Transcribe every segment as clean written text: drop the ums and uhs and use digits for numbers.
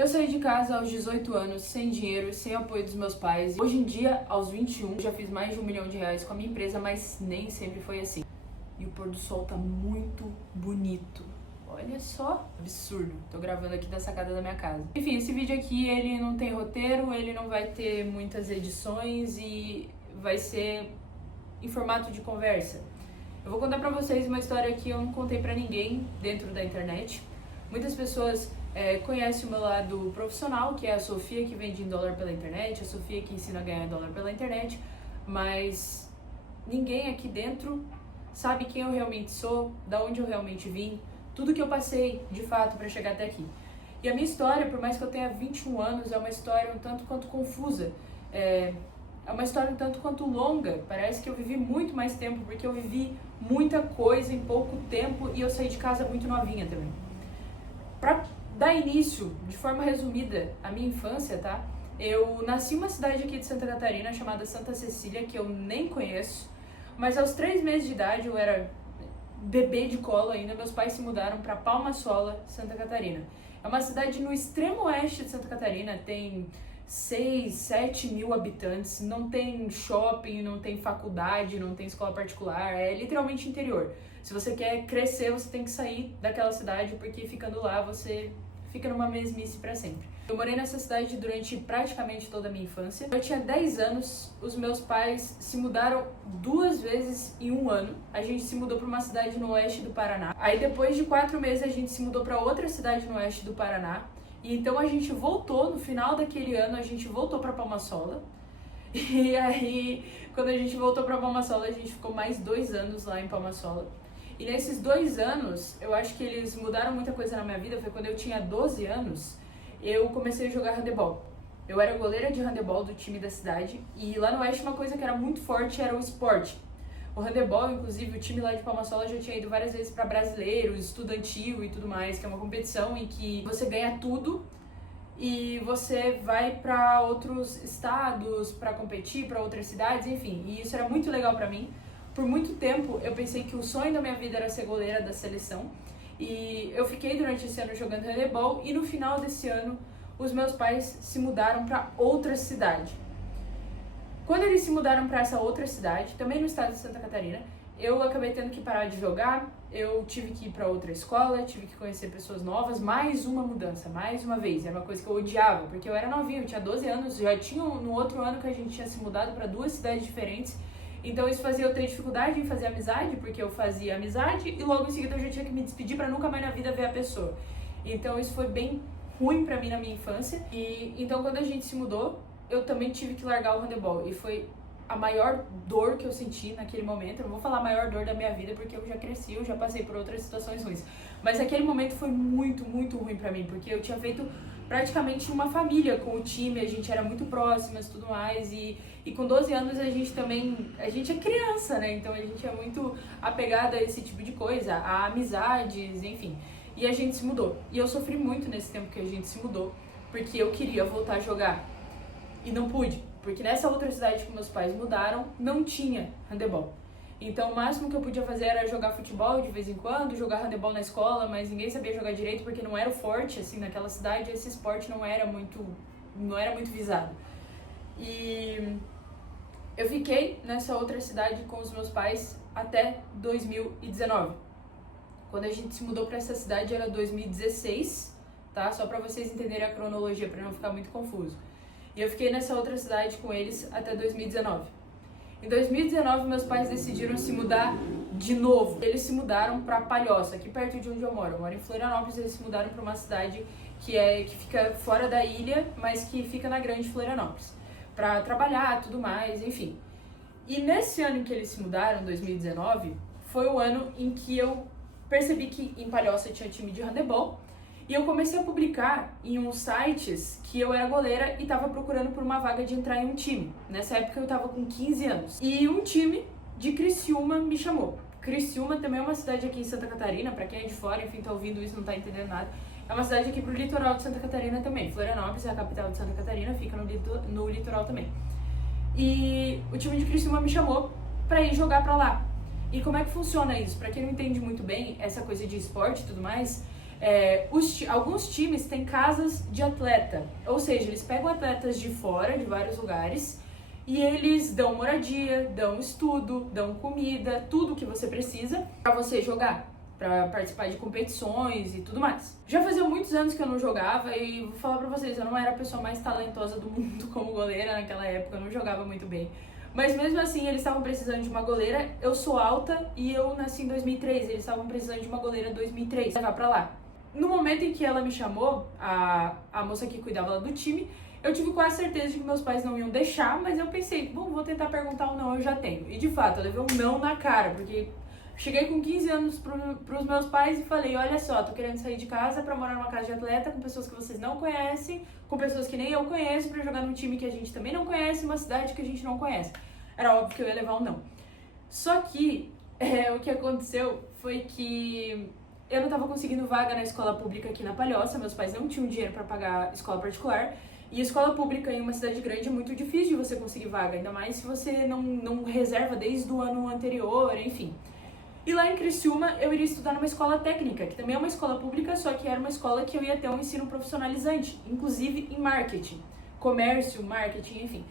Eu saí de casa aos 18 anos, sem dinheiro, sem apoio dos meus pais. Hoje em dia, aos 21, já fiz mais de R$ 1 milhão com a minha empresa, mas nem sempre foi assim. E o pôr do sol tá muito bonito. Olha só, absurdo. Tô gravando aqui da sacada da minha casa. Enfim, esse vídeo aqui, ele não tem roteiro, ele não vai ter muitas edições e vai ser em formato de conversa. Eu vou contar pra vocês uma história que eu não contei pra ninguém dentro da internet. Muitas pessoas conhecem o meu lado profissional, que é a Sofia que vende em dólar pela internet, a Sofia que ensina a ganhar dólar pela internet, mas ninguém aqui dentro sabe quem eu realmente sou, da onde eu realmente vim, tudo que eu passei de fato para chegar até aqui. E a minha história, por mais que eu tenha 21 anos, é uma história um tanto quanto confusa, é uma história um tanto quanto longa. Parece que eu vivi muito mais tempo, porque eu vivi muita coisa em pouco tempo e eu saí de casa muito novinha também. Pra dar início, de forma resumida, à minha infância, tá? Eu nasci em uma cidade aqui de Santa Catarina chamada Santa Cecília, que eu nem conheço, mas aos 3 meses de idade, eu era bebê de colo ainda, meus pais se mudaram para Palma Sola, Santa Catarina. É uma cidade no extremo oeste de Santa Catarina, tem 6, 7 mil habitantes, não tem shopping, não tem faculdade, não tem escola particular, é literalmente interior. Se você quer crescer, você tem que sair daquela cidade, porque ficando lá você fica numa mesmice para sempre. Eu morei nessa cidade durante praticamente toda a minha infância. Eu tinha 10 anos, os meus pais se mudaram 2 vezes em um ano. A gente se mudou para uma cidade no oeste do Paraná. Aí depois de 4 meses a gente se mudou para outra cidade no oeste do Paraná. E então a gente voltou, no final daquele ano a gente voltou para Palma Sola. E aí, quando a gente voltou para Palma Sola, a gente ficou mais 2 anos lá em Palma Sola. E nesses 2 anos, eu acho que eles mudaram muita coisa na minha vida. Foi quando eu tinha 12 anos, eu comecei a jogar handebol. Eu era goleira de handebol do time da cidade. E lá no Oeste, uma coisa que era muito forte era o esporte. O handebol, inclusive, o time lá de Palma Sola já tinha ido várias vezes para brasileiro, estudantil e tudo mais, que é uma competição em que você ganha tudo e você vai para outros estados para competir, para outras cidades, enfim. E isso era muito legal para mim. Por muito tempo eu pensei que o sonho da minha vida era ser goleira da seleção e eu fiquei durante esse ano jogando handebol e no final desse ano os meus pais se mudaram para outra cidade. Quando eles se mudaram para essa outra cidade, também no estado de Santa Catarina, eu acabei tendo que parar de jogar, eu tive que ir para outra escola, tive que conhecer pessoas novas, mais uma mudança, mais uma vez. Era uma coisa que eu odiava, porque eu era novinha, eu tinha 12 anos, já tinha no outro ano que a gente tinha se mudado para 2 cidades diferentes. Então isso fazia eu ter dificuldade em fazer amizade, porque eu fazia amizade e logo em seguida eu já tinha que me despedir para nunca mais na vida ver a pessoa. Então isso foi bem ruim para mim na minha infância. E então quando a gente se mudou, eu também tive que largar o handebol. E foi a maior dor que eu senti naquele momento. Eu não vou falar a maior dor da minha vida, porque eu já cresci, eu já passei por outras situações ruins. Mas aquele momento foi muito, muito ruim pra mim, porque eu tinha feito praticamente uma família com o time, a gente era muito próximas e tudo mais, e com 12 anos a gente é criança, né? Então a gente é muito apegada a esse tipo de coisa, a amizades, enfim. E a gente se mudou. E eu sofri muito nesse tempo que a gente se mudou, porque eu queria voltar a jogar e não pude, porque nessa outra cidade que meus pais mudaram, não tinha handebol. Então o máximo que eu podia fazer era jogar futebol de vez em quando, jogar handebol na escola, mas ninguém sabia jogar direito porque não era o forte, assim, naquela cidade, esse esporte não era muito visado. E eu fiquei nessa outra cidade com os meus pais até 2019. Quando a gente se mudou para essa cidade era 2016, tá? Só para vocês entenderem a cronologia, para não ficar muito confuso. E eu fiquei nessa outra cidade com eles até 2019. Em 2019, meus pais decidiram se mudar de novo. Eles se mudaram para Palhoça, aqui perto de onde eu moro. Eu moro em Florianópolis, eles se mudaram para uma cidade que fica fora da ilha, mas que fica na grande Florianópolis, para trabalhar, tudo mais, enfim. E nesse ano em que eles se mudaram, 2019, foi o ano em que eu percebi que em Palhoça tinha time de handebol. E eu comecei a publicar em uns sites que eu era goleira e estava procurando por uma vaga de entrar em um time. Nessa época eu estava com 15 anos. E um time de Criciúma me chamou. Criciúma também é uma cidade aqui em Santa Catarina, para quem é de fora, enfim, tá ouvindo isso, não tá entendendo nada. É uma cidade aqui pro litoral de Santa Catarina também. Florianópolis é a capital de Santa Catarina, fica no litoral também. E o time de Criciúma me chamou para ir jogar para lá. E como é que funciona isso? Para quem não entende muito bem essa coisa de esporte e tudo mais, Alguns times têm casas de atleta, ou seja, eles pegam atletas de fora, de vários lugares, e eles dão moradia, dão estudo, dão comida, tudo que você precisa para você jogar, para participar de competições e tudo mais. Já fazia muitos anos que eu não jogava e vou falar pra vocês, eu não era a pessoa mais talentosa do mundo como goleira naquela época, eu não jogava muito bem. Mas mesmo assim, eles estavam precisando de uma goleira, eu sou alta e eu nasci em 2003, eles estavam precisando de uma goleira em 2003, levar pra lá. No momento em que ela me chamou, a moça que cuidava lá do time, eu tive quase certeza de que meus pais não iam deixar, mas eu pensei, bom, vou tentar perguntar um não, eu já tenho. E de fato, eu levei um não na cara, porque cheguei com 15 anos pros meus pais e falei, olha só, tô querendo sair de casa pra morar numa casa de atleta com pessoas que vocês não conhecem, com pessoas que nem eu conheço, pra jogar num time que a gente também não conhece, uma cidade que a gente não conhece. Era óbvio que eu ia levar um não. Só que o que aconteceu foi que eu não tava conseguindo vaga na escola pública aqui na Palhoça, meus pais não tinham dinheiro pra pagar escola particular, e escola pública em uma cidade grande é muito difícil de você conseguir vaga, ainda mais se você não reserva desde o ano anterior, enfim. E lá em Criciúma eu iria estudar numa escola técnica, que também é uma escola pública, só que era uma escola que eu ia ter um ensino profissionalizante, inclusive em marketing, comércio, marketing, enfim.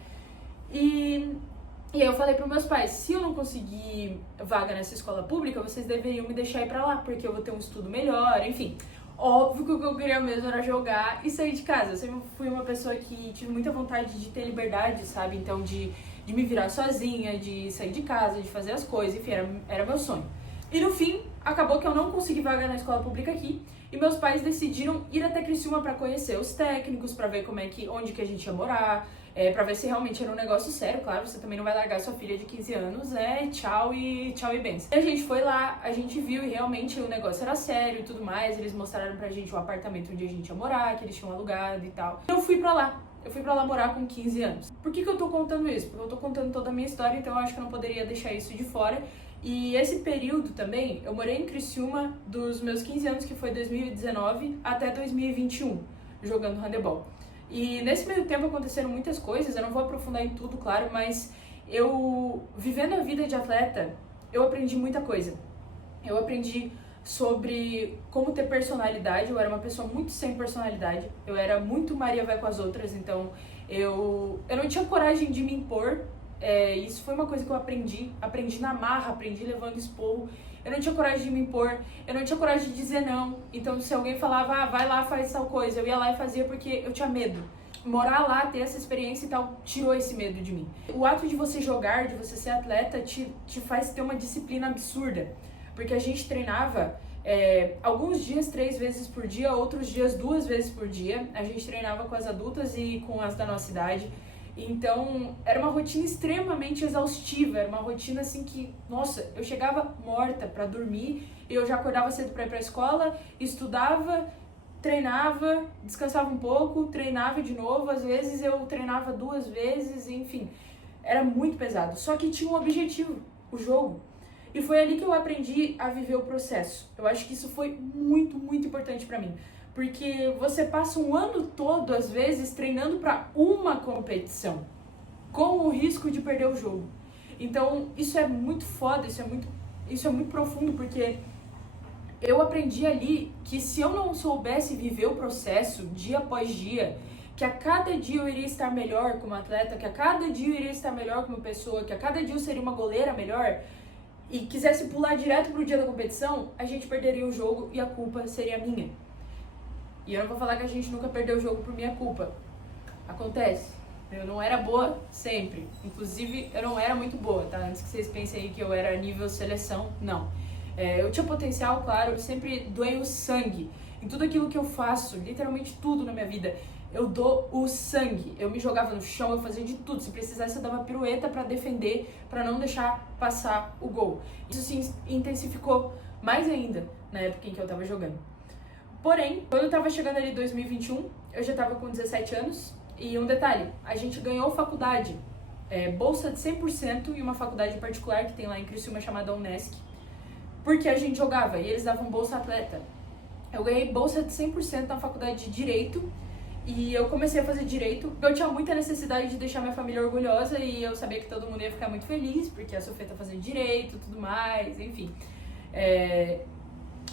E aí eu falei para meus pais, se eu não conseguir vaga nessa escola pública, vocês deveriam me deixar ir pra lá, porque eu vou ter um estudo melhor, enfim. Óbvio que o que eu queria mesmo era jogar e sair de casa. Eu sempre fui uma pessoa que tive muita vontade de ter liberdade, sabe? Então, de me virar sozinha, de sair de casa, de fazer as coisas, enfim, era meu sonho. E no fim, acabou que eu não consegui vaga na escola pública aqui e meus pais decidiram ir até Criciúma para conhecer os técnicos, para ver onde que a gente ia morar, pra ver se realmente era um negócio sério, claro, você também não vai largar sua filha de 15 anos, tchau e benção. E a gente foi lá, a gente viu e realmente o negócio era sério e tudo mais, eles mostraram pra gente o apartamento onde a gente ia morar, que eles tinham alugado e tal. Eu fui pra lá morar com 15 anos. Por que eu tô contando isso? Porque eu tô contando toda a minha história, então eu acho que eu não poderia deixar isso de fora. E esse período também, eu morei em Criciúma dos meus 15 anos, que foi 2019, até 2021, jogando handebol. E nesse meio tempo aconteceram muitas coisas, eu não vou aprofundar em tudo, claro, mas eu, vivendo a vida de atleta, eu aprendi muita coisa. Eu aprendi sobre como ter personalidade, eu era uma pessoa muito sem personalidade, eu era muito Maria vai com as outras, então eu não tinha coragem de me impor, isso foi uma coisa que eu aprendi na marra, aprendi levando esporro. Eu não tinha coragem de me impor, eu não tinha coragem de dizer não. Então, se alguém falava, vai lá, faz tal coisa, eu ia lá e fazia porque eu tinha medo. Morar lá, ter essa experiência e tal, tirou esse medo de mim. O ato de você jogar, de você ser atleta, te faz ter uma disciplina absurda. Porque a gente treinava alguns dias 3 vezes por dia, outros dias 2 vezes por dia. A gente treinava com as adultas e com as da nossa idade. Então, era uma rotina extremamente exaustiva, era uma rotina assim que, nossa, eu chegava morta pra dormir e eu já acordava cedo pra ir pra escola, estudava, treinava, descansava um pouco, treinava de novo, às vezes eu treinava 2 vezes, enfim, era muito pesado. Só que tinha um objetivo, o jogo. E foi ali que eu aprendi a viver o processo. Eu acho que isso foi muito, muito importante pra mim. Porque você passa um ano todo, às vezes, treinando para uma competição, com o risco de perder o jogo. Então, isso é muito foda, isso é muito profundo, porque eu aprendi ali que se eu não soubesse viver o processo dia após dia, que a cada dia eu iria estar melhor como atleta, que a cada dia eu iria estar melhor como pessoa, que a cada dia eu seria uma goleira melhor, e quisesse pular direto pro dia da competição, a gente perderia o jogo e a culpa seria minha. E eu não vou falar que a gente nunca perdeu o jogo por minha culpa. Acontece. Eu não era boa sempre. Inclusive, eu não era muito boa, tá? Antes que vocês pensem aí que eu era nível seleção, não. Eu tinha potencial, claro, eu sempre doei o sangue. Em tudo aquilo que eu faço, literalmente tudo na minha vida, eu dou o sangue. Eu me jogava no chão, eu fazia de tudo. Se precisasse, eu dava pirueta pra defender, pra não deixar passar o gol. Isso se intensificou mais ainda na época em que eu tava jogando. Porém, quando eu tava chegando ali em 2021, eu já tava com 17 anos. E um detalhe, a gente ganhou faculdade, bolsa de 100% em uma faculdade particular que tem lá em Criciúma chamada Unesc, porque a gente jogava e eles davam bolsa atleta. Eu ganhei bolsa de 100% na faculdade de Direito e eu comecei a fazer Direito. Eu tinha muita necessidade de deixar minha família orgulhosa e eu sabia que todo mundo ia ficar muito feliz, porque a Sofia tá fazendo Direito e tudo mais, enfim.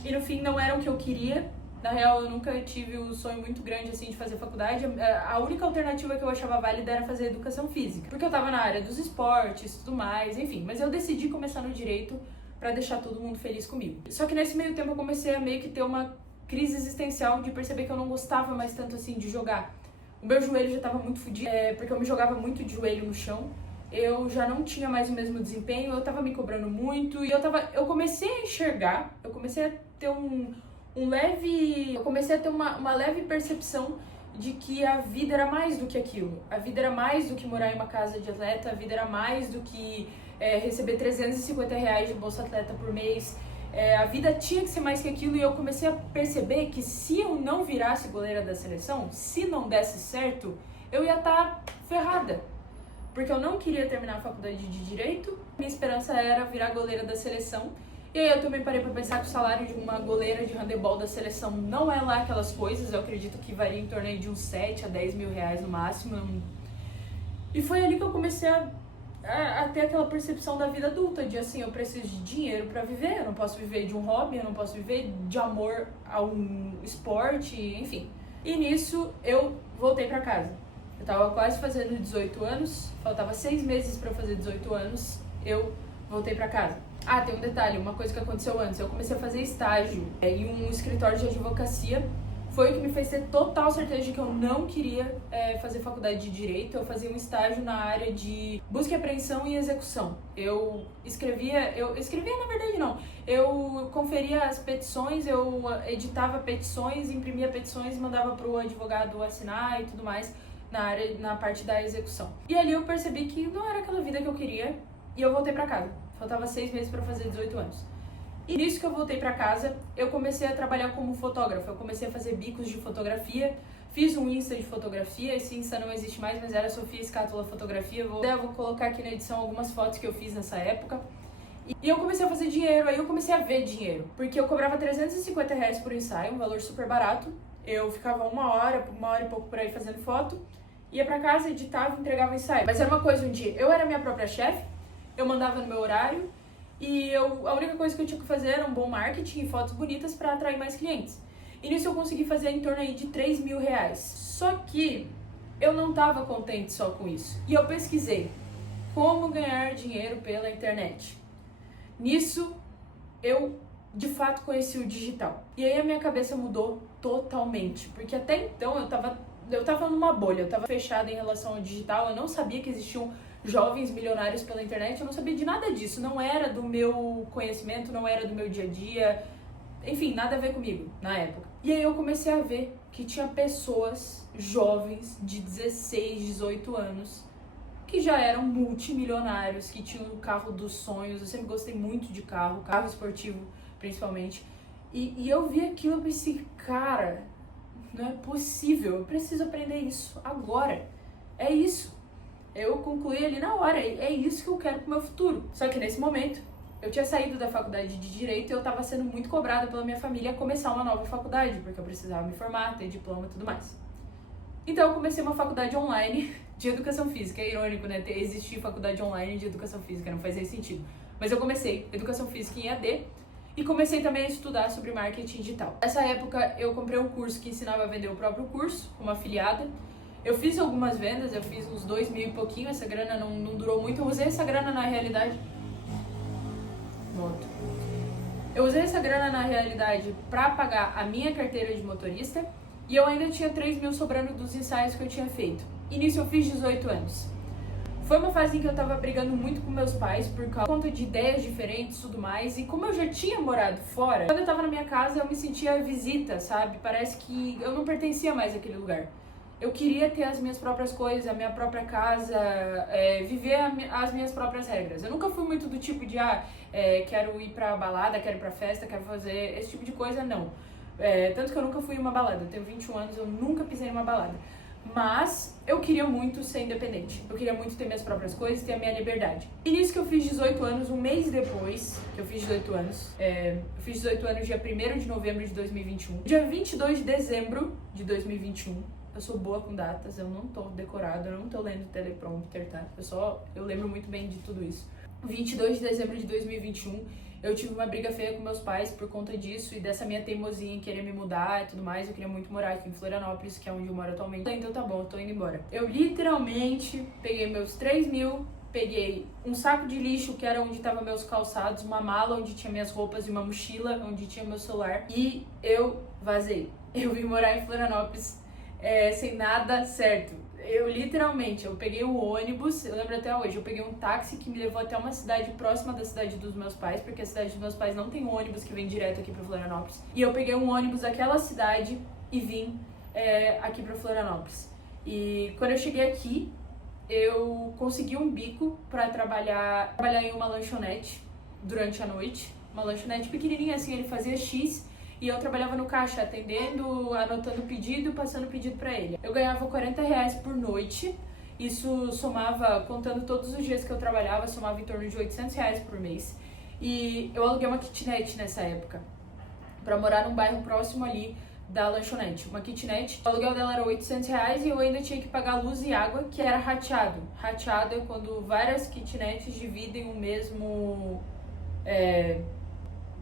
E no fim não era o que eu queria, Na real, eu nunca tive um sonho muito grande, assim, de fazer faculdade. A única alternativa que eu achava válida era fazer educação física. Porque eu tava na área dos esportes e tudo mais, enfim. Mas eu decidi começar no direito pra deixar todo mundo feliz comigo. Só que nesse meio tempo eu comecei a meio que ter uma crise existencial de perceber que eu não gostava mais tanto, assim, de jogar. O meu joelho já tava muito fodido, porque eu me jogava muito de joelho no chão. Eu já não tinha mais o mesmo desempenho, eu tava me cobrando muito. E eu comecei a enxergar, eu comecei a ter eu comecei a ter uma leve percepção de que a vida era mais do que aquilo. A vida era mais do que morar em uma casa de atleta, a vida era mais do que receber R$350 de Bolsa Atleta por mês. A vida tinha que ser mais que aquilo, e eu comecei a perceber que se eu não virasse goleira da seleção, se não desse certo, eu ia estar ferrada. Porque eu não queria terminar a faculdade de Direito, minha esperança era virar goleira da seleção. E aí eu também parei pra pensar que o salário de uma goleira de handebol da seleção não é lá aquelas coisas. Eu acredito que varia em torno de uns 7 a 10 mil reais no máximo. E foi ali que eu comecei a ter aquela percepção da vida adulta, de assim, eu preciso de dinheiro pra viver, eu não posso viver de um hobby, eu não posso viver de amor a um esporte, enfim. E nisso eu voltei pra casa. Eu tava quase fazendo 18 anos, faltava 6 meses pra eu fazer 18 anos, eu voltei pra casa. Ah, tem um detalhe, uma coisa que aconteceu antes. Eu comecei a fazer estágio em um escritório de advocacia. Foi o que me fez ter total certeza de que eu não queria fazer faculdade de Direito. Eu fazia um estágio na área de busca e apreensão e execução. Eu escrevia na verdade não. Eu conferia as petições, eu editava petições, imprimia petições e mandava pro advogado assinar e tudo mais na parte da execução. E ali eu percebi que não era aquela vida que eu queria e eu voltei pra casa. Faltava 6 meses pra fazer 18 anos. E nisso que eu voltei pra casa, eu comecei a trabalhar como fotógrafa. Eu comecei a fazer bicos de fotografia. Fiz um Insta de fotografia. Esse Insta não existe mais, mas era Sofia Escátula Fotografia. Eu vou colocar aqui na edição algumas fotos que eu fiz nessa época. E eu comecei a fazer dinheiro, aí eu comecei a ver dinheiro. Porque eu cobrava R$350 por ensaio, um valor super barato. Eu ficava uma hora e pouco por aí fazendo foto. Ia pra casa, editava, entregava o ensaio. Mas era uma coisa, um dia, eu era minha própria chefe. Eu mandava no meu horário e a única coisa que eu tinha que fazer era um bom marketing e fotos bonitas para atrair mais clientes. E nisso eu consegui fazer em torno aí de R$3.000. Só que eu não estava contente só com isso. E eu pesquisei como ganhar dinheiro pela internet. Nisso eu de fato conheci o digital. E aí a minha cabeça mudou totalmente. Porque até então eu tava numa bolha, eu tava fechada em relação ao digital, eu não sabia que existiam jovens milionários pela internet, eu não sabia de nada disso, não era do meu conhecimento, não era do meu dia a dia, enfim, nada a ver comigo na época. E aí eu comecei a ver que tinha pessoas jovens de 16, 18 anos que já eram multimilionários, que tinham o carro dos sonhos. Eu sempre gostei muito de carro esportivo principalmente, e eu vi aquilo e pensei, cara, não é possível, eu preciso aprender isso agora, é isso. Eu concluí ali na hora, é isso que eu quero pro meu futuro. Só que nesse momento, eu tinha saído da faculdade de Direito e eu tava sendo muito cobrada pela minha família a começar uma nova faculdade, porque eu precisava me formar, ter diploma e tudo mais. Então eu comecei uma faculdade online de Educação Física. É irônico, né? Existir faculdade online de Educação Física, não faz nem sentido. Mas eu comecei Educação Física em EAD e comecei também a estudar sobre marketing digital. Nessa época, eu comprei um curso que ensinava a vender o próprio curso, como afiliada. Eu fiz algumas vendas, eu fiz uns 2.000 e pouquinho, essa grana não durou muito. Eu usei essa grana na realidade... Eu usei essa grana na realidade pra pagar a minha carteira de motorista e eu ainda tinha 3.000 sobrando dos ensaios que eu tinha feito. E nisso eu fiz 18 anos. Foi uma fase em que eu tava brigando muito com meus pais por conta de ideias diferentes e tudo mais. E como eu já tinha morado fora, quando eu tava na minha casa eu me sentia visita, sabe? Parece que eu não pertencia mais àquele lugar. Eu queria ter as minhas próprias coisas, a minha própria casa, viver as minhas próprias regras. Eu nunca fui muito do tipo de, quero ir pra balada, quero ir pra festa, quero fazer esse tipo de coisa, não. Tanto que eu nunca fui em uma balada. Eu tenho 21 anos, eu nunca pisei em uma balada. Mas eu queria muito ser independente. Eu queria muito ter minhas próprias coisas, ter a minha liberdade. E nisso que eu fiz 18 anos, um mês depois que eu fiz 18 anos, eu fiz 18 anos dia 1º de novembro de 2021. Dia 22 de dezembro de 2021. Eu sou boa com datas, eu não tô decorada, eu não tô lendo teleprompter, tá? Eu lembro muito bem de tudo isso. 22 de dezembro de 2021, Eu tive uma briga feia com meus pais por conta disso e dessa minha teimosia em querer me mudar e tudo mais. Eu queria muito morar aqui em Florianópolis, que é onde eu moro atualmente. Então tá bom, eu tô indo embora. Eu literalmente peguei meus 3 mil, peguei um saco de lixo, que era onde tava meus calçados, uma mala onde tinha minhas roupas e uma mochila onde tinha meu celular. E eu vazei. Eu vim morar em Florianópolis sem nada certo. Eu literalmente, eu peguei o ônibus, eu lembro até hoje, eu peguei um táxi que me levou até uma cidade próxima da cidade dos meus pais, porque a cidade dos meus pais não tem um ônibus que vem direto aqui pra Florianópolis. E eu peguei um ônibus daquela cidade e vim aqui pra Florianópolis. E quando eu cheguei aqui, eu consegui um bico pra trabalhar em uma lanchonete durante a noite. Uma lanchonete pequenininha assim, ele fazia X. E eu trabalhava no caixa, atendendo, anotando o pedido, passando o pedido pra ele. Eu ganhava R$40 por noite. Isso somava, contando todos os dias que eu trabalhava, somava em torno de R$800 por mês. E eu aluguei uma kitnet nessa época, pra morar num bairro próximo ali da lanchonete. Uma kitnet, o aluguel dela era R$800 e eu ainda tinha que pagar luz e água, que era rateado. Rateado é quando várias kitnets dividem o mesmo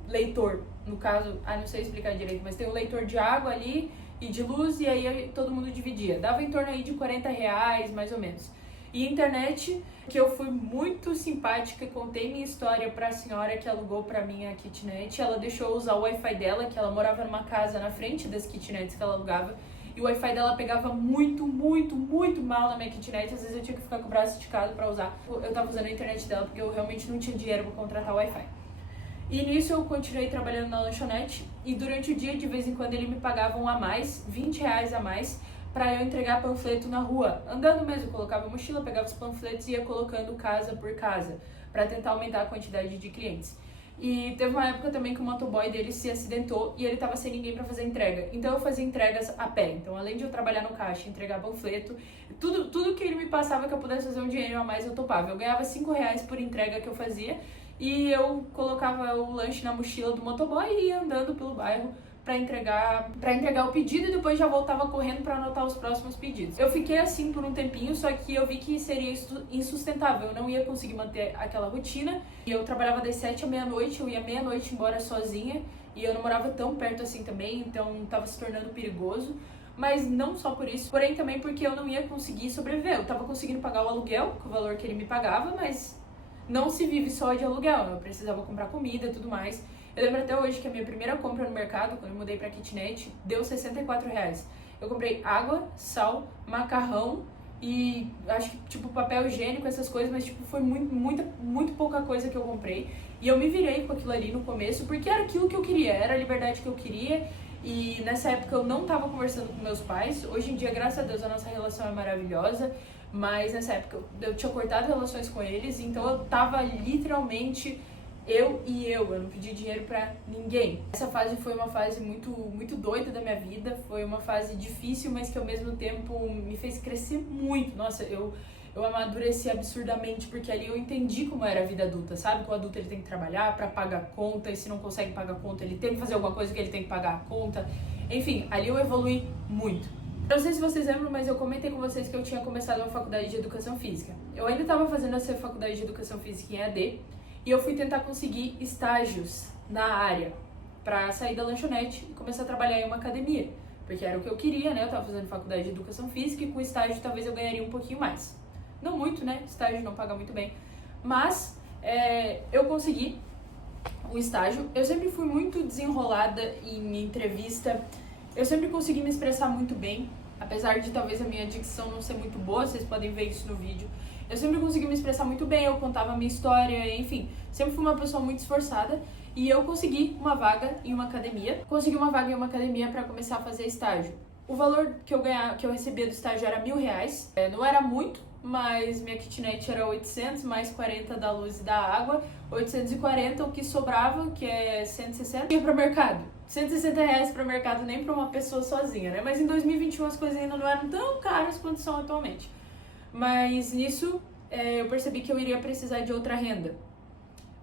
leitor. No caso, não sei explicar direito, mas tem um leitor de água ali e de luz, e aí todo mundo dividia. Dava em torno aí de R$40, mais ou menos. E internet, que eu fui muito simpática, contei minha história pra senhora que alugou pra mim a kitnet. Ela deixou eu usar o Wi-Fi dela, que ela morava numa casa na frente das kitnets que ela alugava. E o Wi-Fi dela pegava muito mal na minha kitnet. Às vezes eu tinha que ficar com o braço esticado pra usar. Eu tava usando a internet dela porque eu realmente não tinha dinheiro pra contratar o Wi-Fi. E nisso eu continuei trabalhando na lanchonete e durante o dia, de vez em quando, ele me pagavam a mais, R$20 a mais, pra eu entregar panfleto na rua. Andando mesmo, colocava a mochila, pegava os panfletos e ia colocando casa por casa, pra tentar aumentar a quantidade de clientes. E teve uma época também que o motoboy dele se acidentou e ele tava sem ninguém pra fazer entrega. Então eu fazia entregas a pé. Então além de eu trabalhar no caixa, entregar panfleto, tudo que ele me passava que eu pudesse fazer um dinheiro a mais eu topava. Eu ganhava R$5 por entrega que eu fazia. E eu colocava o lanche na mochila do motoboy e ia andando pelo bairro pra entregar o pedido e depois já voltava correndo pra anotar os próximos pedidos. Eu fiquei assim por um tempinho, só que eu vi que seria insustentável, eu não ia conseguir manter aquela rotina. E eu trabalhava das 7 à meia-noite, eu ia meia-noite embora sozinha e eu não morava tão perto assim também, então tava se tornando perigoso. Mas não só por isso, porém também porque eu não ia conseguir sobreviver. Eu tava conseguindo pagar o aluguel, o valor que ele me pagava, mas não se vive só de aluguel, eu precisava comprar comida e tudo mais. Eu lembro até hoje que a minha primeira compra no mercado, quando eu mudei pra kitnet, deu R$64. Eu comprei água, sal, macarrão e acho que tipo papel higiênico, essas coisas, mas tipo foi muito pouca coisa que eu comprei. E eu me virei com aquilo ali no começo, porque era aquilo que eu queria, era a liberdade que eu queria. E nessa época eu não tava conversando com meus pais. Hoje em dia, graças a Deus, a nossa relação é maravilhosa. Mas nessa época eu tinha cortado relações com eles, então eu tava literalmente eu não pedi dinheiro pra ninguém. Essa fase foi uma fase muito doida da minha vida, foi uma fase difícil, mas que ao mesmo tempo me fez crescer muito. Nossa, eu amadureci absurdamente, porque ali eu entendi como era a vida adulta, sabe? Que o adulto ele tem que trabalhar pra pagar a conta, e se não consegue pagar a conta, ele tem que fazer alguma coisa que ele tem que pagar a conta. Enfim, ali eu evolui muito. Não sei se vocês lembram, mas eu comentei com vocês que eu tinha começado uma faculdade de Educação Física. Eu ainda estava fazendo essa faculdade de Educação Física em EAD e eu fui tentar conseguir estágios na área para sair da lanchonete e começar a trabalhar em uma academia, porque era o que eu queria, né? Eu estava fazendo faculdade de Educação Física e com estágio talvez eu ganharia um pouquinho mais. Não muito, né? Estágio não paga muito bem, mas eu consegui o estágio. Eu sempre fui muito desenrolada em entrevista. Eu sempre consegui me expressar muito bem, apesar de talvez a minha dicção não ser muito boa, vocês podem ver isso no vídeo. Eu sempre consegui me expressar muito bem, eu contava a minha história, enfim, sempre fui uma pessoa muito esforçada e eu consegui uma vaga em uma academia. Consegui uma vaga em uma academia para começar a fazer estágio. O valor que eu recebia do estágio era R$1.000, não era muito, mas minha kitnet era 800 mais 40 da luz e da água, 840, o que sobrava, que é 160, ia pro mercado. R$160 para o mercado, nem para uma pessoa sozinha, né? Mas em 2021 as coisas ainda não eram tão caras quanto são atualmente. Mas nisso eu percebi que eu iria precisar de outra renda.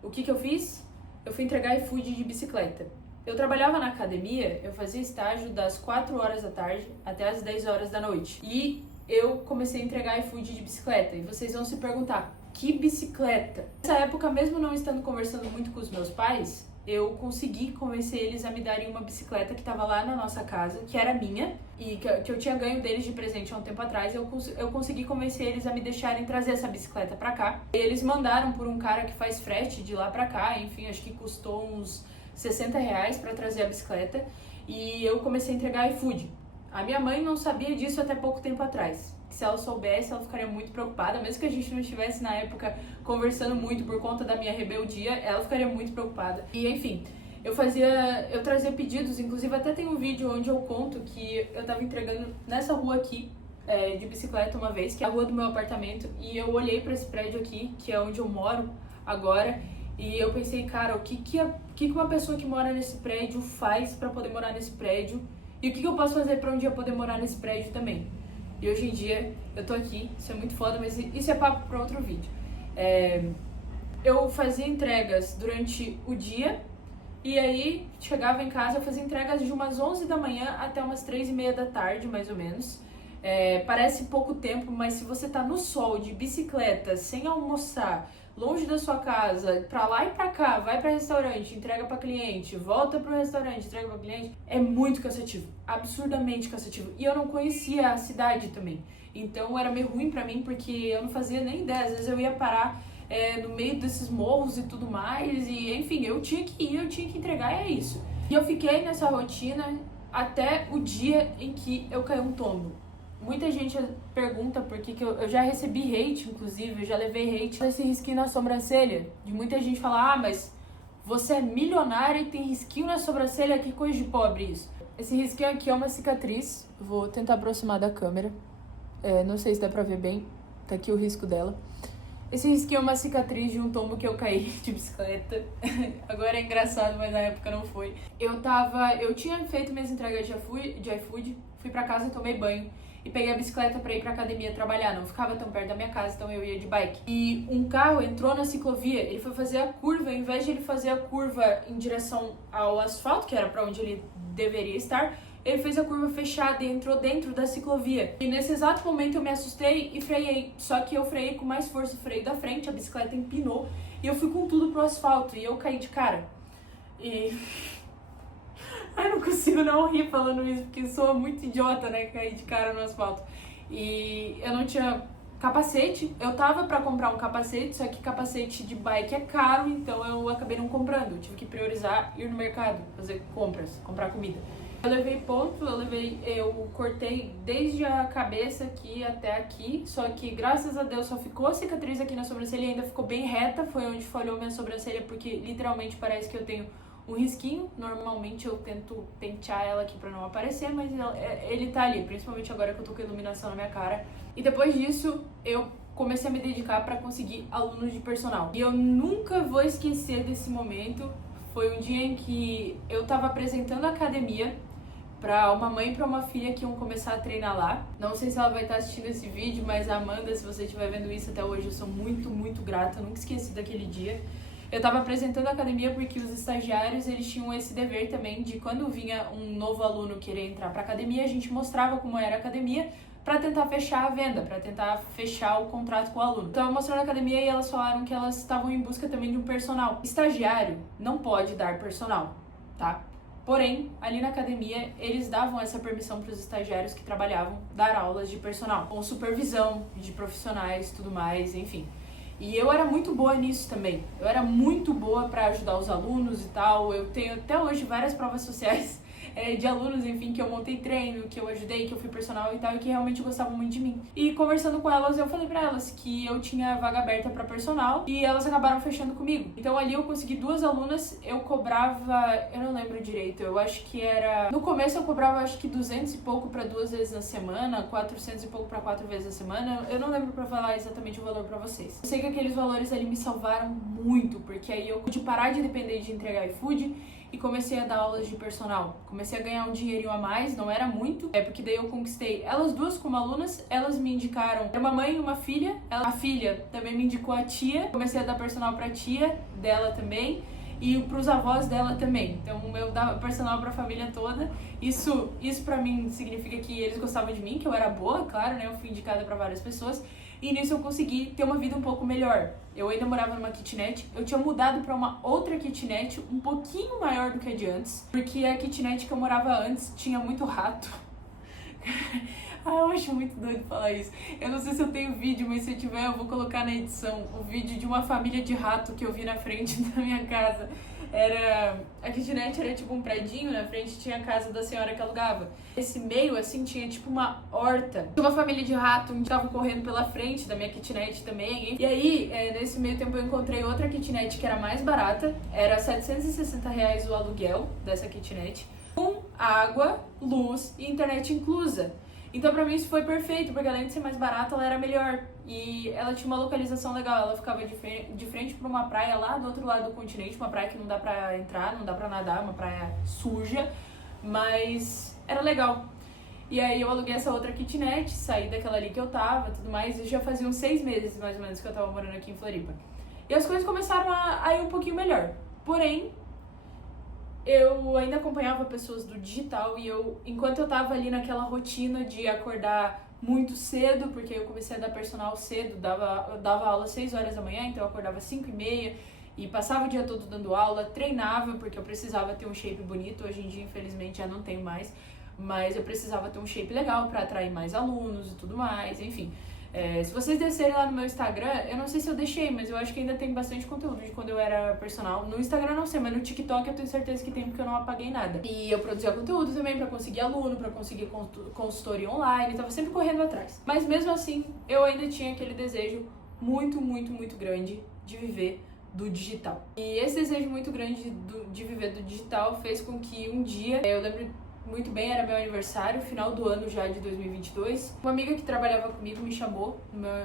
O que eu fiz? Eu fui entregar iFood de bicicleta. Eu trabalhava na academia, eu fazia estágio das 4 horas da tarde até as 10 horas da noite. E eu comecei a entregar iFood de bicicleta. E vocês vão se perguntar, que bicicleta! Nessa época, mesmo não estando conversando muito com os meus pais, eu consegui convencer eles a me darem uma bicicleta que estava lá na nossa casa, que era minha, e que eu tinha ganho deles de presente há um tempo atrás. Eu consegui convencer eles a me deixarem trazer essa bicicleta pra cá. E eles mandaram por um cara que faz frete de lá pra cá, enfim, acho que custou uns R$60 pra trazer a bicicleta. E eu comecei a entregar iFood. A minha mãe não sabia disso até pouco tempo atrás. Se ela soubesse, ela ficaria muito preocupada, mesmo que a gente não estivesse na época conversando muito por conta da minha rebeldia, ela ficaria muito preocupada. E enfim, eu trazia pedidos, inclusive até tem um vídeo onde eu conto que eu tava entregando nessa rua aqui, de bicicleta uma vez, que é a rua do meu apartamento, e eu olhei pra esse prédio aqui, que é onde eu moro agora, e eu pensei, cara, o que uma pessoa que mora nesse prédio faz pra poder morar nesse prédio, e o que eu posso fazer pra um dia poder morar nesse prédio também. E hoje em dia eu tô aqui, isso é muito foda, mas isso é papo para outro vídeo. Eu fazia entregas durante o dia e aí chegava em casa, eu fazia entregas de umas 11 da manhã até umas 3:30 da tarde, mais ou menos. Parece pouco tempo, mas se você tá no sol, de bicicleta, sem almoçar, longe da sua casa, pra lá e pra cá, vai pra restaurante, entrega pra cliente, volta pro restaurante, entrega pra cliente, é muito cansativo, absurdamente cansativo. E eu não conhecia a cidade também, então era meio ruim pra mim, porque eu não fazia nem ideia, às vezes eu ia parar no meio desses morros e tudo mais, e enfim, eu tinha que ir, eu tinha que entregar, e é isso. E eu fiquei nessa rotina até o dia em que eu caí um tombo. Muita gente pergunta por que eu já recebi hate, inclusive, eu já levei hate esse risquinho na sobrancelha. De muita gente falar, mas você é milionária e tem risquinho na sobrancelha, que coisa de pobre isso. Esse risquinho aqui é uma cicatriz, vou tentar aproximar da câmera, não sei se dá pra ver bem, tá aqui o risco dela. Esse risquinho é uma cicatriz de um tombo que eu caí de bicicleta. Agora é engraçado, mas na época não foi. Eu tinha feito minhas entregas de iFood, fui pra casa, tomei banho e peguei a bicicleta pra ir pra academia trabalhar. Não ficava tão perto da minha casa, então eu ia de bike. E um carro entrou na ciclovia, ele foi fazer a curva, ao invés de ele fazer a curva em direção ao asfalto, que era pra onde ele deveria estar, ele fez a curva fechada e entrou dentro da ciclovia. E nesse exato momento eu me assustei e freiei. Só que eu freiei com mais força o freio da frente, a bicicleta empinou e eu fui com tudo pro asfalto e eu caí de cara. E... eu não consigo não rir falando isso, porque soa muito idiota, né, cair de cara no asfalto. E eu não tinha capacete, eu tava pra comprar um capacete, só que capacete de bike é caro, então eu acabei não comprando. Eu tive que priorizar ir no mercado, fazer compras, comprar comida. Eu levei ponto, eu cortei desde a cabeça aqui até aqui, só que graças a Deus só ficou a cicatriz aqui na sobrancelha e ainda ficou bem reta, foi onde falhou minha sobrancelha, porque literalmente parece que eu tenho um risquinho. Normalmente eu tento pentear ela aqui pra não aparecer, mas ele tá ali, principalmente agora que eu tô com iluminação na minha cara. E depois disso, eu comecei a me dedicar pra conseguir alunos de personal. E eu nunca vou esquecer desse momento. Foi um dia em que eu tava apresentando a academia pra uma mãe e pra uma filha que iam começar a treinar lá. Não sei se ela vai estar assistindo esse vídeo, mas a Amanda, se você estiver vendo isso até hoje, eu sou muito, muito grata. Eu nunca esqueci daquele dia. Eu tava apresentando a academia porque os estagiários, eles tinham esse dever também de quando vinha um novo aluno querer entrar pra academia, a gente mostrava como era a academia pra tentar fechar a venda, pra tentar fechar o contrato com o aluno. Eu tava mostrando a academia e elas falaram que elas estavam em busca também de um personal. Estagiário não pode dar personal, tá? Porém, ali na academia, eles davam essa permissão para os estagiários que trabalhavam dar aulas de personal, com supervisão de profissionais, tudo mais, enfim. E eu era muito boa nisso também. Eu era muito boa para ajudar os alunos e tal. Eu tenho até hoje várias provas sociais de alunos, enfim, que eu montei treino, que eu ajudei, que eu fui personal e tal, e que realmente gostavam muito de mim. E conversando com elas, eu falei pra elas que eu tinha vaga aberta pra personal e elas acabaram fechando comigo. Então ali eu consegui 2 alunas, eu cobrava, eu não lembro direito, eu acho que era... No começo eu cobrava acho que 200 e pouco pra 2 vezes na semana, 400 e pouco pra 4 vezes na semana. Eu não lembro pra falar exatamente o valor pra vocês. Eu sei que aqueles valores ali me salvaram muito, porque aí eu pude parar de depender de entregar iFood e comecei a dar aulas de personal. Comecei a ganhar um dinheirinho a mais, não era muito, porque daí eu conquistei elas duas como alunas, elas me indicaram uma mãe e uma filha, a filha também me indicou a tia, comecei a dar personal pra tia dela também, e pros avós dela também. Então eu dava personal pra família toda. Isso pra mim significa que eles gostavam de mim, que eu era boa, claro, né? Eu fui indicada pra várias pessoas. E nisso eu consegui ter uma vida um pouco melhor. Eu ainda morava numa kitnet, eu tinha mudado pra uma outra kitnet um pouquinho maior do que a de antes, porque a kitnet que eu morava antes tinha muito rato. Eu acho muito doido falar isso. Eu não sei se eu tenho vídeo, mas se eu tiver eu vou colocar na edição o vídeo de uma família de rato que eu vi na frente da minha casa. A kitnet era tipo um predinho, na frente tinha a casa da senhora que alugava. Esse meio, assim, tinha tipo uma horta. Tinha uma família de rato, que estavam correndo pela frente da minha kitnet também. E aí, nesse meio tempo eu encontrei outra kitnet que era mais barata. Era R$760 o aluguel dessa kitnet, com água, luz e internet inclusa. Então pra mim isso foi perfeito, porque além de ser mais barata, ela era melhor. E ela tinha uma localização legal, ela ficava de frente pra uma praia lá do outro lado do continente, uma praia que não dá pra entrar, não dá pra nadar, uma praia suja, mas era legal. E aí eu aluguei essa outra kitnet, saí daquela ali que eu tava, tudo mais, e já fazia uns 6 meses mais ou menos que eu tava morando aqui em Floripa. E as coisas começaram a ir um pouquinho melhor, porém eu ainda acompanhava pessoas do digital e enquanto eu tava ali naquela rotina de acordar muito cedo, porque eu comecei a dar personal cedo, eu dava aula às 6 horas da manhã, então eu acordava às 5h30 e passava o dia todo dando aula, treinava, porque eu precisava ter um shape bonito, hoje em dia infelizmente já não tenho mais, mas eu precisava ter um shape legal para atrair mais alunos e tudo mais, enfim. Se vocês descerem lá no meu Instagram, eu não sei se eu deixei, mas eu acho que ainda tem bastante conteúdo de quando eu era personal. No Instagram não sei, mas no TikTok eu tenho certeza que tem, porque eu não apaguei nada. E eu produzia conteúdo também pra conseguir aluno, pra conseguir consultoria online, tava sempre correndo atrás. Mas mesmo assim, eu ainda tinha aquele desejo muito, muito, muito grande de viver do digital. E esse desejo muito grande de viver do digital fez com que um dia, eu lembro muito bem, era meu aniversário, final do ano já de 2022. Uma amiga que trabalhava comigo me chamou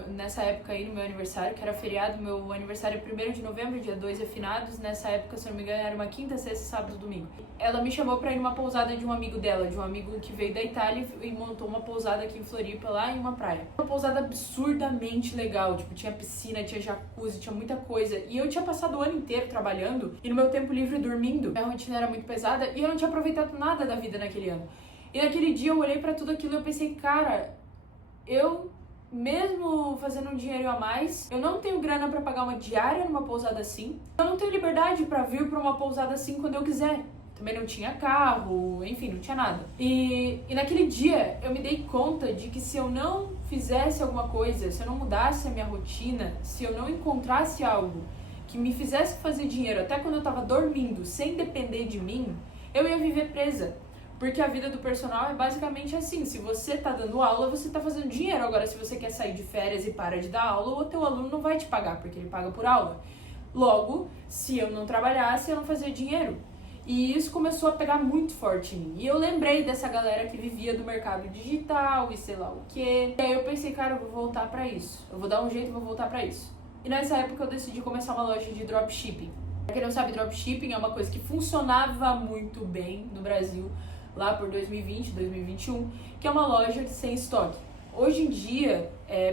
nessa época aí, no meu aniversário, que era feriado. Meu aniversário é 1º de novembro, dia 2 é finados. Nessa época, se eu não me engano, era uma quinta, sexta, sábado, domingo. Ela me chamou pra ir numa pousada de um amigo dela, de um amigo que veio da Itália e montou uma pousada aqui em Floripa, lá em uma praia. Uma pousada absurdamente legal, tipo, tinha piscina, tinha jacuzzi, tinha muita coisa. E eu tinha passado o ano inteiro trabalhando e no meu tempo livre dormindo. Minha rotina era muito pesada e eu não tinha aproveitado nada da vida naquele ano. E naquele dia eu olhei pra tudo aquilo e eu pensei, cara, eu, mesmo fazendo um dinheiro a mais, eu não tenho grana pra pagar uma diária numa pousada assim. Eu não tenho liberdade pra vir pra uma pousada assim quando eu quiser. Também não tinha carro, enfim, não tinha nada. E naquele dia eu me dei conta de que se eu não fizesse alguma coisa, se eu não mudasse a minha rotina, se eu não encontrasse algo que me fizesse fazer dinheiro até quando eu tava dormindo, sem depender de mim, eu ia viver presa. Porque a vida do personal é basicamente assim, se você tá dando aula, você tá fazendo dinheiro. Agora, se você quer sair de férias e para de dar aula, o teu aluno não vai te pagar, porque ele paga por aula. Logo, se eu não trabalhasse, eu não fazia dinheiro. E isso começou a pegar muito forte em mim. E eu lembrei dessa galera que vivia do mercado digital e sei lá o quê. E aí eu pensei, cara, eu vou voltar pra isso. Eu vou dar um jeito e vou voltar pra isso. E nessa época eu decidi começar uma loja de dropshipping. Pra quem não sabe, dropshipping é uma coisa que funcionava muito bem no Brasil, lá por 2020, 2021, que é uma loja sem estoque. Hoje em dia,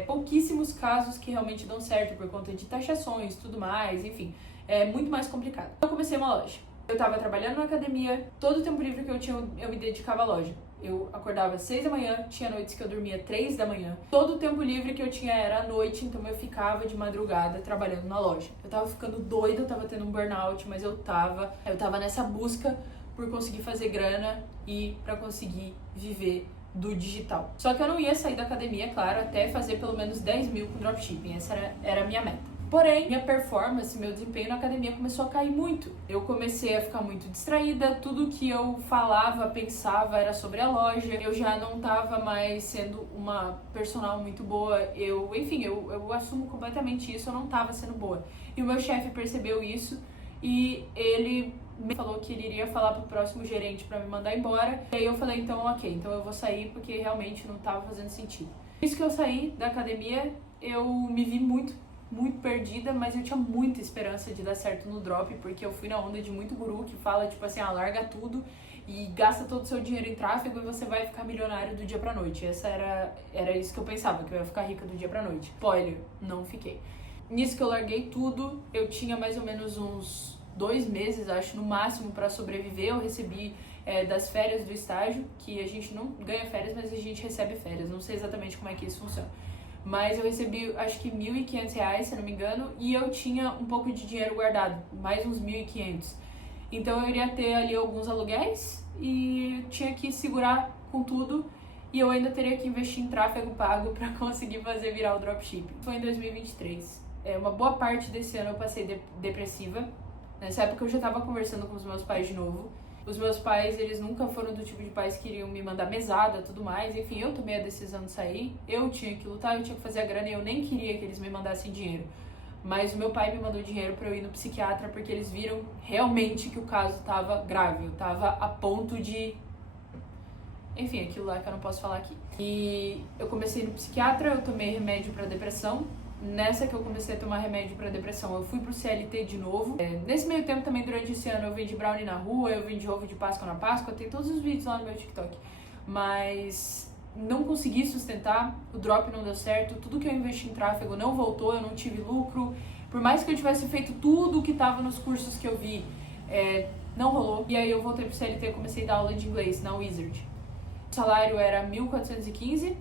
pouquíssimos casos que realmente dão certo por conta de taxações e tudo mais, enfim, é muito mais complicado. Eu comecei uma loja. Eu tava trabalhando na academia, todo o tempo livre que eu tinha, eu me dedicava à loja. Eu acordava às 6 da manhã, tinha noites que eu dormia 3 da manhã. Todo o tempo livre que eu tinha era à noite, então eu ficava de madrugada trabalhando na loja. Eu tava ficando doida, eu tava tendo um burnout, mas eu tava nessa busca por conseguir fazer grana e pra conseguir viver do digital. Só que eu não ia sair da academia, claro, até fazer pelo menos 10 mil com dropshipping. Essa era a minha meta. Porém, minha performance, meu desempenho na academia começou a cair muito. Eu comecei a ficar muito distraída, tudo que eu falava, pensava era sobre a loja. Eu já não tava mais sendo uma personal muito boa. Eu assumo completamente isso, eu não tava sendo boa. E o meu chefe percebeu isso e ele me falou que ele iria falar pro próximo gerente pra me mandar embora. E aí eu falei, então ok, então eu vou sair porque realmente não tava fazendo sentido. Isso que eu saí da academia, eu me vi muito perdida, mas eu tinha muita esperança de dar certo no drop, porque eu fui na onda de muito guru que fala, tipo assim, larga tudo e gasta todo o seu dinheiro em tráfego e você vai ficar milionário do dia pra noite. Essa era isso que eu pensava, que eu ia ficar rica do dia pra noite. Spoiler, não fiquei. Nisso que eu larguei tudo, eu tinha mais ou menos uns 2 meses, acho, no máximo para sobreviver. Eu recebi das férias do estágio, que a gente não ganha férias, mas a gente recebe férias. Não sei exatamente como é que isso funciona. Mas eu recebi, acho que R$1.500, se eu não me engano, e eu tinha um pouco de dinheiro guardado, mais uns 1.500. Então eu iria ter ali alguns aluguéis e tinha que segurar com tudo, e eu ainda teria que investir em tráfego pago para conseguir fazer virar o dropshipping. Foi em 2023. Uma boa parte desse ano eu passei depressiva. Nessa época eu já estava conversando com os meus pais de novo. Os meus pais, eles nunca foram do tipo de pais que iriam me mandar mesada e tudo mais. Enfim, eu tomei a decisão de sair. Eu tinha que lutar, eu tinha que fazer a grana e eu nem queria que eles me mandassem dinheiro. Mas o meu pai me mandou dinheiro pra eu ir no psiquiatra porque eles viram realmente que o caso tava grave. Eu tava a ponto de... Enfim, aquilo lá que eu não posso falar aqui. E eu comecei no psiquiatra, eu tomei remédio pra depressão. Nessa que eu comecei a tomar remédio pra depressão, eu fui pro CLT de novo. Nesse meio tempo também, durante esse ano, eu vendi brownie na rua, eu vendi ovo de Páscoa na Páscoa, tem todos os vídeos lá no meu TikTok. Mas não consegui sustentar, o drop não deu certo, tudo que eu investi em tráfego não voltou, eu não tive lucro. Por mais que eu tivesse feito tudo que tava nos cursos que eu vi, não rolou. E aí eu voltei pro CLT e comecei a dar aula de inglês na Wizard. O salário era 1.415.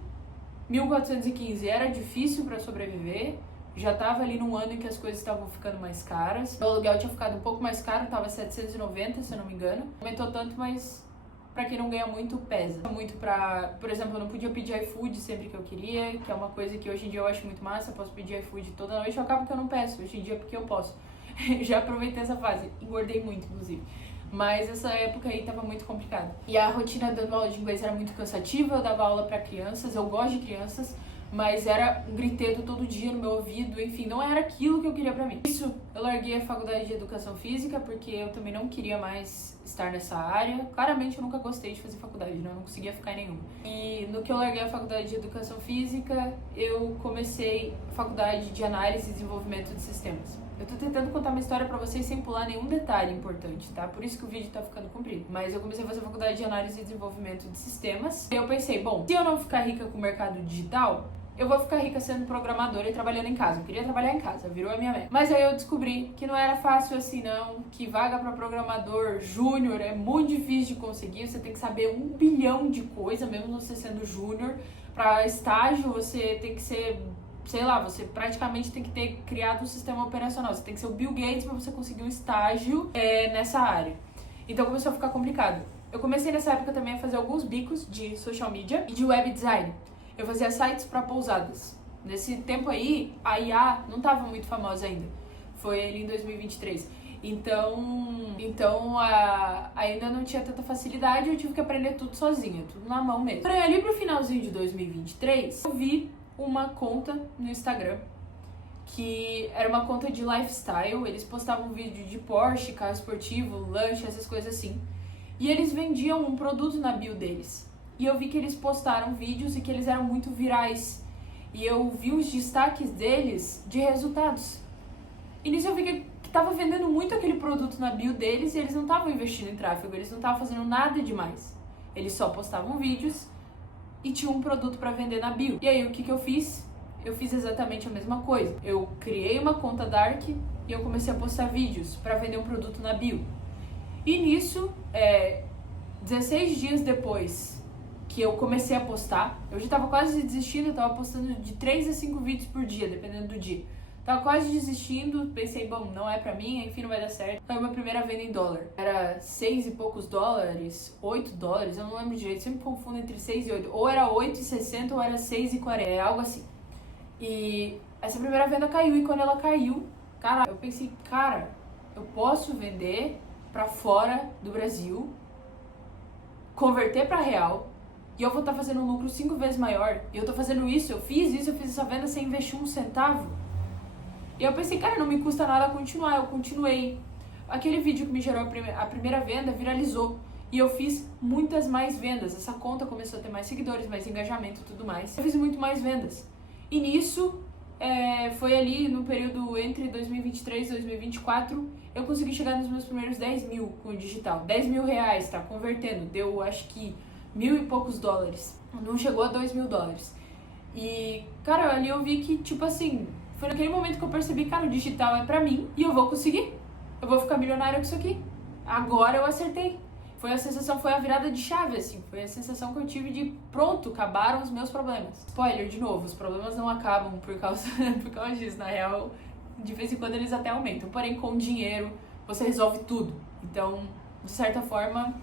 1.415 era difícil para sobreviver, já tava ali num ano em que as coisas estavam ficando mais caras. O aluguel tinha ficado um pouco mais caro, tava 790, se eu não me engano. Aumentou tanto, mas pra quem não ganha muito, pesa. Muito pra... Por exemplo, eu não podia pedir iFood sempre que eu queria, que é uma coisa que hoje em dia eu acho muito massa. Eu posso pedir iFood toda noite, eu acabo que eu não peço. Hoje em dia porque eu posso. Já aproveitei essa fase, engordei muito, inclusive. Mas essa época aí tava muito complicada. E a rotina dando aula de inglês era muito cansativa, eu dava aula pra crianças, eu gosto de crianças, mas era um gritedo todo dia no meu ouvido, enfim, não era aquilo que eu queria pra mim. Isso, eu larguei a faculdade de educação física, porque eu também não queria mais estar nessa área. Claramente eu nunca gostei de fazer faculdade, né? Eu não conseguia ficar em nenhuma. E no que eu larguei a faculdade de educação física, eu comecei a faculdade de análise e desenvolvimento de sistemas. Eu tô tentando contar uma história pra vocês sem pular nenhum detalhe importante, tá? Por isso que o vídeo tá ficando comprido. Mas eu comecei a fazer faculdade de análise e desenvolvimento de sistemas. E eu pensei, bom, se eu não ficar rica com o mercado digital, eu vou ficar rica sendo programadora e trabalhando em casa. Eu queria trabalhar em casa, virou a minha meta. Mas aí eu descobri que não era fácil assim não, que vaga pra programador júnior é muito difícil de conseguir. Você tem que saber 1 bilhão de coisa, mesmo você sendo júnior. Pra estágio você tem que ser... sei lá, você praticamente tem que ter criado um sistema operacional. Você tem que ser o Bill Gates pra você conseguir um estágio nessa área. Então começou a ficar complicado. Eu comecei nessa época também a fazer alguns bicos de social media e de web design. Eu fazia sites pra pousadas. Nesse tempo aí, a IA não tava muito famosa ainda. Foi ali em 2023. Então ainda não tinha tanta facilidade, eu tive que aprender tudo sozinha, tudo na mão mesmo. Porém, ali pro finalzinho de 2023, eu vi uma conta no Instagram que era uma conta de lifestyle. Eles postavam vídeo de Porsche, carro esportivo, lanche, essas coisas assim, e eles vendiam um produto na bio deles. E eu vi que eles postaram vídeos e que eles eram muito virais, e eu vi os destaques deles de resultados. E nisso eu vi que tava vendendo muito aquele produto na bio deles, e eles não estavam investindo em tráfego, eles não estavam fazendo nada demais, eles só postavam vídeos e tinha um produto pra vender na bio. E aí, o que eu fiz? Eu fiz exatamente a mesma coisa. Eu criei uma conta Dark e eu comecei a postar vídeos pra vender um produto na bio. E nisso, 16 dias depois que eu comecei a postar, eu já tava quase desistindo, eu tava postando de 3 a 5 vídeos por dia, dependendo do dia. Tava quase desistindo, pensei, bom, não é pra mim, enfim, não vai dar certo. Foi a minha primeira venda em dólar. Era 6 e poucos dólares, 8 dólares, eu não lembro direito, sempre confundo entre 6 e 8. Ou era 8,60 ou era 6,40, algo assim. E essa primeira venda caiu, e quando ela caiu, cara, eu pensei, cara, eu posso vender pra fora do Brasil, converter pra real, e eu vou estar fazendo um lucro 5 vezes maior. E eu tô fazendo isso, eu fiz essa venda sem investir um centavo. E eu pensei, cara, não me custa nada continuar. Eu continuei. Aquele vídeo que me gerou a primeira venda viralizou. E eu fiz muitas mais vendas. Essa conta começou a ter mais seguidores, mais engajamento e tudo mais. Eu fiz muito mais vendas. E nisso, foi ali no período entre 2023 e 2024, eu consegui chegar nos meus primeiros 10 mil com o digital. 10 mil reais, tá? Convertendo. Deu, acho que, 1.000 e poucos dólares. Não chegou a 2 mil dólares. E, cara, ali eu vi que, tipo assim... Foi naquele momento que eu percebi, cara, o digital é pra mim e eu vou conseguir. eu vou ficar milionária com isso aqui. Agora eu acertei. Foi a sensação, foi a virada de chave, assim. Foi a sensação que eu tive de, pronto, acabaram os meus problemas. Spoiler, de novo, os problemas não acabam por causa disso. Na real, de vez em quando eles até aumentam. Porém, com dinheiro, você resolve tudo. Então, de certa forma,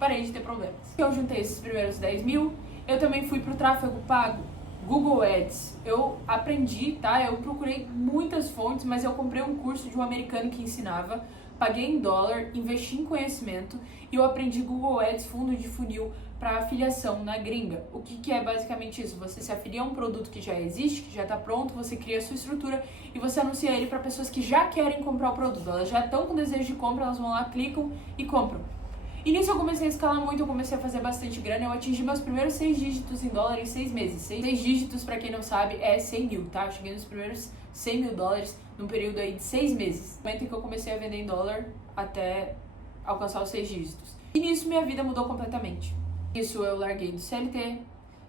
parei de ter problemas. Eu juntei esses primeiros 10 mil. Eu também fui pro tráfego pago, Google Ads. Eu aprendi, tá? Eu procurei muitas fontes, mas eu comprei um curso de um americano que ensinava. Paguei em dólar, investi em conhecimento e eu aprendi Google Ads, fundo de funil, para afiliação na gringa. O que é basicamente isso? Você se afilia a um produto que já existe, que já está pronto, você cria a sua estrutura e você anuncia ele para pessoas que já querem comprar o produto. Elas já estão com desejo de compra, elas vão lá, clicam e compram. E nisso eu comecei a escalar muito, eu comecei a fazer bastante grana, eu atingi meus primeiros 6 dígitos em dólar em 6 meses. 6 dígitos, pra quem não sabe, é 100 mil, tá? Eu cheguei nos primeiros 100 mil dólares num período aí de 6 meses. No momento em que eu comecei a vender em dólar até alcançar os 6 dígitos. E nisso minha vida mudou completamente. Isso eu larguei do CLT,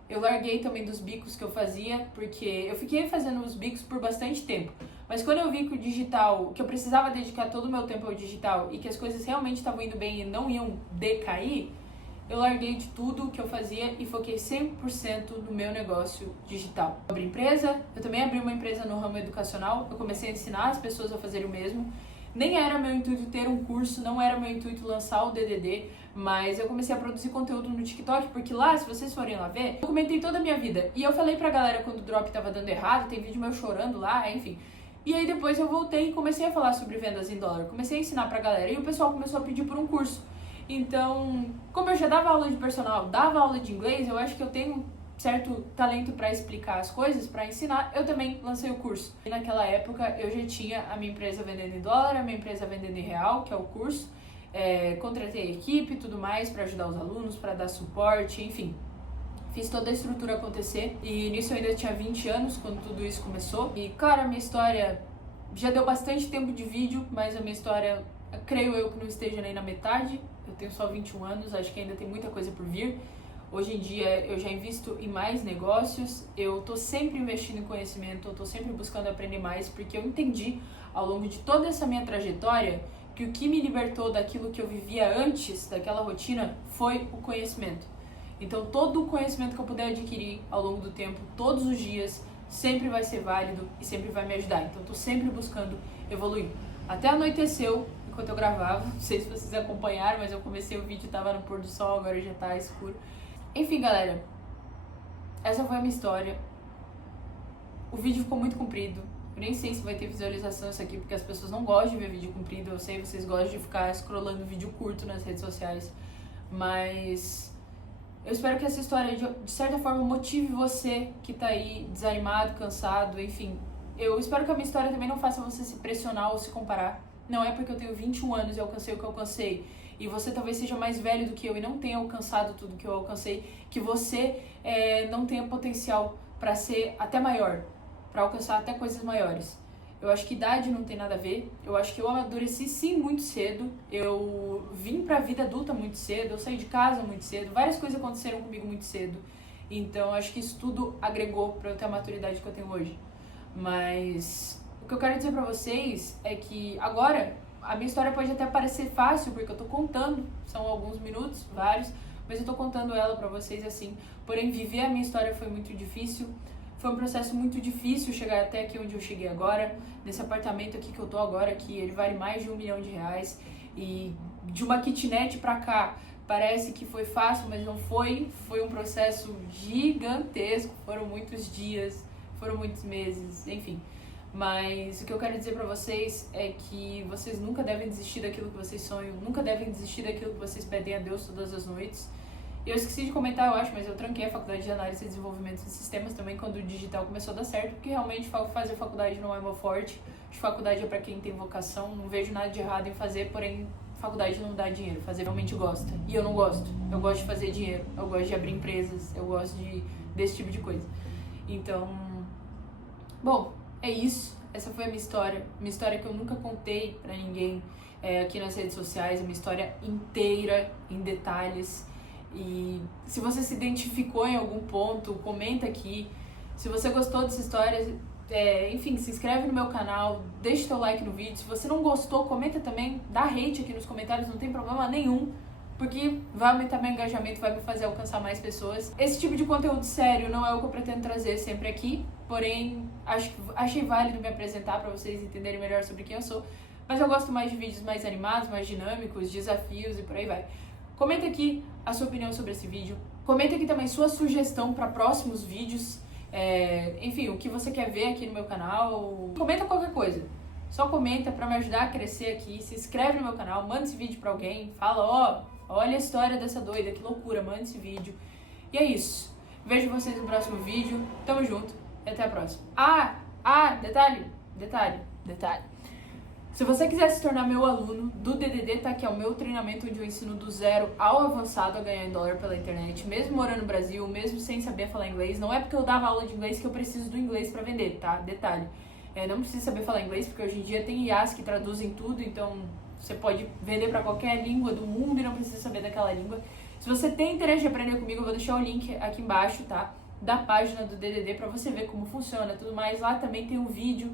eu larguei também dos bicos que eu fazia, porque eu fiquei fazendo os bicos por bastante tempo. Mas quando eu vi que o digital, que eu precisava dedicar todo o meu tempo ao digital e que as coisas realmente estavam indo bem e não iam decair, eu larguei de tudo que eu fazia e foquei 100% no meu negócio digital. Eu abri empresa, eu também abri uma empresa no ramo educacional, eu comecei a ensinar as pessoas a fazerem o mesmo. Nem era meu intuito ter um curso, não era meu intuito lançar o DDD, mas eu comecei a produzir conteúdo no TikTok, porque lá, se vocês forem lá ver, eu comentei toda a minha vida. E eu falei pra galera quando o drop tava dando errado, tem vídeo meu chorando lá, enfim. E aí depois eu voltei e comecei a falar sobre vendas em dólar, comecei a ensinar pra galera e o pessoal começou a pedir por um curso. Então, como eu já dava aula de personal, dava aula de inglês, eu acho que eu tenho certo talento para explicar as coisas, para ensinar, eu também lancei o curso. E naquela época eu já tinha a minha empresa vendendo em dólar, a minha empresa vendendo em real, que é o curso. Contratei a equipe e tudo mais para ajudar os alunos, para dar suporte, enfim. Fiz toda a estrutura acontecer e nisso eu ainda tinha 20 anos quando tudo isso começou. E claro, a minha história já deu bastante tempo de vídeo, mas a minha história, creio eu que não esteja nem na metade. Eu tenho só 21 anos, acho que ainda tem muita coisa por vir. Hoje em dia eu já invisto em mais negócios, eu tô sempre investindo em conhecimento, eu tô sempre buscando aprender mais, porque eu entendi ao longo de toda essa minha trajetória que o que me libertou daquilo que eu vivia antes, daquela rotina, foi o conhecimento. Então todo o conhecimento que eu puder adquirir ao longo do tempo, todos os dias, sempre vai ser válido e sempre vai me ajudar. Então eu tô sempre buscando evoluir. Até anoiteceu, enquanto eu gravava, não sei se vocês acompanharam, mas eu comecei o vídeo, tava no pôr do sol, agora já tá escuro. Enfim, galera, essa foi a minha história. O vídeo ficou muito comprido. Eu nem sei se vai ter visualização isso aqui, porque as pessoas não gostam de ver vídeo comprido. Eu sei, vocês gostam de ficar scrollando vídeo curto nas redes sociais. Mas eu espero que essa história, de certa forma, motive você que tá aí desanimado, cansado, enfim. Eu espero que a minha história também não faça você se pressionar ou se comparar. Não é porque eu tenho 21 anos e alcancei o que eu alcancei, e você talvez seja mais velho do que eu e não tenha alcançado tudo que eu alcancei, que você não tenha potencial para ser até maior, para alcançar até coisas maiores. Eu acho que idade não tem nada a ver, eu acho que eu amadureci sim muito cedo, eu vim pra vida adulta muito cedo, eu saí de casa muito cedo, várias coisas aconteceram comigo muito cedo, então acho que isso tudo agregou para eu ter a maturidade que eu tenho hoje. Mas o que eu quero dizer pra vocês é que agora a minha história pode até parecer fácil, porque eu tô contando, são alguns minutos, vários, mas eu tô contando ela pra vocês assim. Porém, viver a minha história foi muito difícil, foi um processo muito difícil chegar até aqui onde eu cheguei agora, nesse apartamento aqui que eu tô agora, que ele vale mais de R$1 milhão, e de uma kitnet pra cá, parece que foi fácil, mas não foi, foi um processo gigantesco, foram muitos dias, foram muitos meses, enfim. Mas o que eu quero dizer pra vocês é que vocês nunca devem desistir daquilo que vocês sonham, nunca devem desistir daquilo que vocês pedem a Deus todas as noites. Eu esqueci de comentar, eu acho, mas eu tranquei a faculdade de análise e desenvolvimento de sistemas também quando o digital começou a dar certo, porque realmente fazer faculdade não é meu forte. Acho que faculdade é pra quem tem vocação, não vejo nada de errado em fazer, porém faculdade não dá dinheiro, fazer realmente gosta. E eu não gosto. Eu gosto de fazer dinheiro, eu gosto de abrir empresas, eu gosto desse tipo de coisa. Então, bom, é isso. Essa foi a minha história que eu nunca contei pra ninguém aqui nas redes sociais, a minha história inteira, em detalhes. E se você se identificou em algum ponto, comenta aqui. Se você gostou dessa história, Enfim, se inscreve no meu canal, deixa teu like no vídeo. Se você não gostou, comenta também, dá hate aqui nos comentários, não tem problema nenhum, porque vai aumentar meu engajamento, vai me fazer alcançar mais pessoas. Esse tipo de conteúdo sério não é o que eu pretendo trazer sempre aqui, porém achei válido me apresentar para vocês entenderem melhor sobre quem eu sou. Mas eu gosto mais de vídeos mais animados, mais dinâmicos, desafios e por aí vai. Comenta aqui a sua opinião sobre esse vídeo. Comenta aqui também sua sugestão para próximos vídeos. Enfim, o que você quer ver aqui no meu canal. Comenta qualquer coisa. Só comenta para me ajudar a crescer aqui. Se inscreve no meu canal, manda esse vídeo para alguém. Fala, olha a história dessa doida, que loucura, manda esse vídeo. E é isso. Vejo vocês no próximo vídeo. Tamo junto e até a próxima. Detalhe. Se você quiser se tornar meu aluno do DDD, tá aqui, é o meu treinamento onde eu ensino do zero ao avançado a ganhar em dólar pela internet, mesmo morando no Brasil, mesmo sem saber falar inglês. Não é porque eu dava aula de inglês que eu preciso do inglês pra vender, tá? Detalhe. Não precisa saber falar inglês, porque hoje em dia tem IAs que traduzem tudo, então você pode vender pra qualquer língua do mundo e não precisa saber daquela língua. Se você tem interesse de aprender comigo, eu vou deixar o link aqui embaixo, tá? Da página do DDD pra você ver como funciona e tudo mais. Lá também tem um vídeo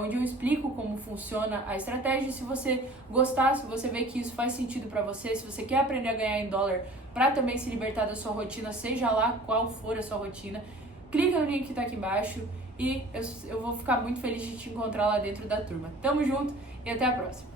onde eu explico como funciona a estratégia. Se você gostar, se você ver que isso faz sentido pra você, se você quer aprender a ganhar em dólar pra também se libertar da sua rotina, seja lá qual for a sua rotina, clica no link que tá aqui embaixo e eu vou ficar muito feliz de te encontrar lá dentro da turma. Tamo junto e até a próxima!